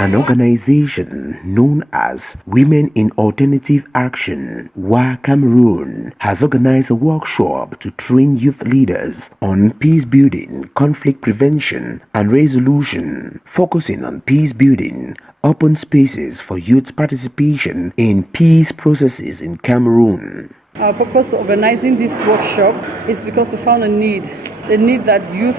An organization known as Women in Alternative Action Cameroon has organized a workshop to train youth leaders on peace building, conflict prevention and resolution, focusing on peace building, open spaces for youth participation in peace processes in Cameroon. Our purpose of organizing this workshop is because we found a need that youth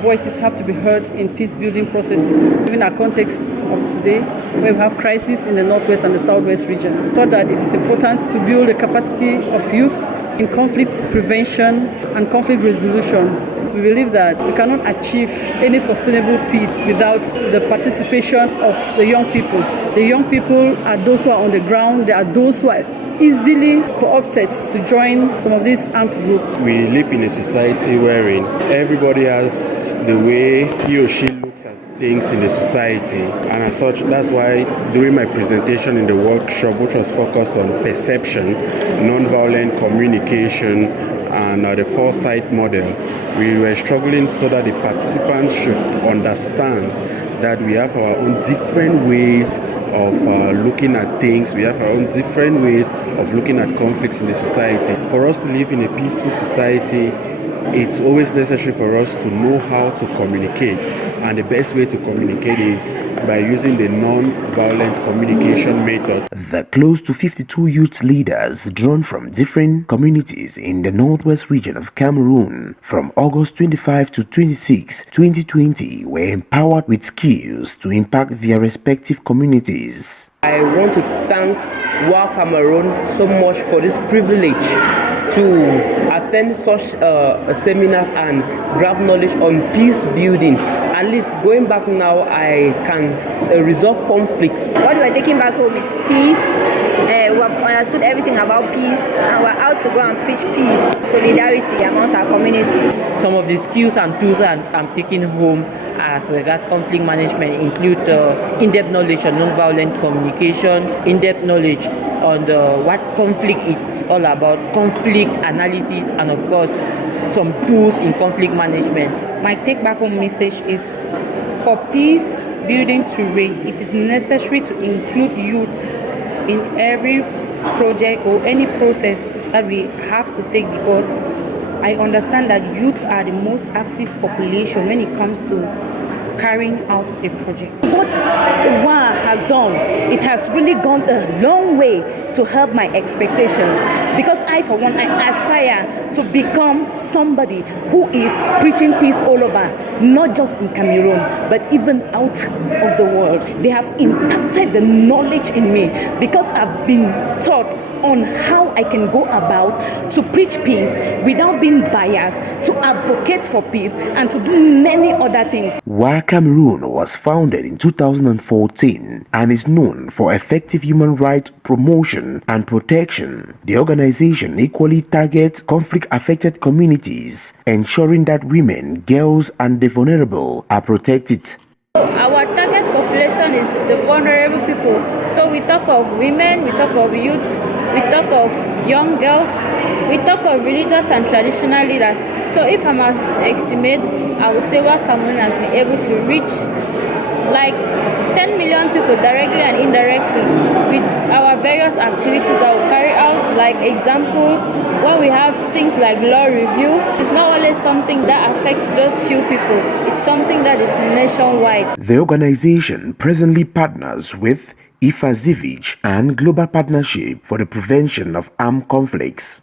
voices have to be heard in peace-building processes. In our context of today, where we have crisis in the northwest and the southwest regions, we thought that it is important to build the capacity of youth in conflict prevention and conflict resolution. We believe that we cannot achieve any sustainable peace without the participation of the young people. The young people are those who are on the ground, they are those who are easily co-opted to join some of these armed groups. We live in a society wherein everybody has the way he or she looks at things in the society, and as such, that's why during my presentation in the workshop, which was focused on perception, non-violent communication, and the foresight model, we were struggling so that the participants should understand that we have our own different ways of looking at things. We have our own different ways of looking at conflicts in the society. For us to live in a peaceful society, it's always necessary for us to know how to communicate, and the best way to communicate is by using the non-violent communication method. The close to 52 youth leaders drawn from different communities in the northwest region of Cameroon from August 25 to 26, 2020 were empowered with skills to impact their respective communities. I want to thank Cameroon so much for this privilege to attend such seminars and grab knowledge on peace building. At least going back now, I can resolve conflicts. What we're taking back home is peace. We have understood everything about peace, and we're out to go and preach peace, solidarity amongst our community. Some of the skills and tools I'm taking home as regards conflict management include in-depth knowledge on non-violent communication, in-depth knowledge on what conflict is all about, conflict analysis, and of course some tools in conflict management. My take back home message is, for peace building to reign, it is necessary to include youth in every project or any process that we have to take, because I understand that youth are the most active population when it comes to carrying out a project. What WA has done, it has really gone a long way to help my expectations, because I, for one, I aspire to become somebody who is preaching peace all over, not just in Cameroon, but even out of the world. They have impacted the knowledge in me, because I've been taught on how I can go about to preach peace without being biased, to advocate for peace, and to do many other things. Cameroon was founded in 2014 and is known for effective human rights promotion and protection. The organization equally targets conflict-affected communities, ensuring that women, girls, and the vulnerable are protected. Our target population is the vulnerable people. So we talk of women, we talk of youth, we talk of young girls, we talk of religious and traditional leaders. So if I'm to estimate, I would say what Cameroon has been able to reach like 10 million people directly and indirectly with our various activities that we carry out. Like example, when we have things like law review, it's not only something that affects just few people, it's something that is nationwide. The organization presently partners with IFA and Global Partnership for the Prevention of Armed Conflicts.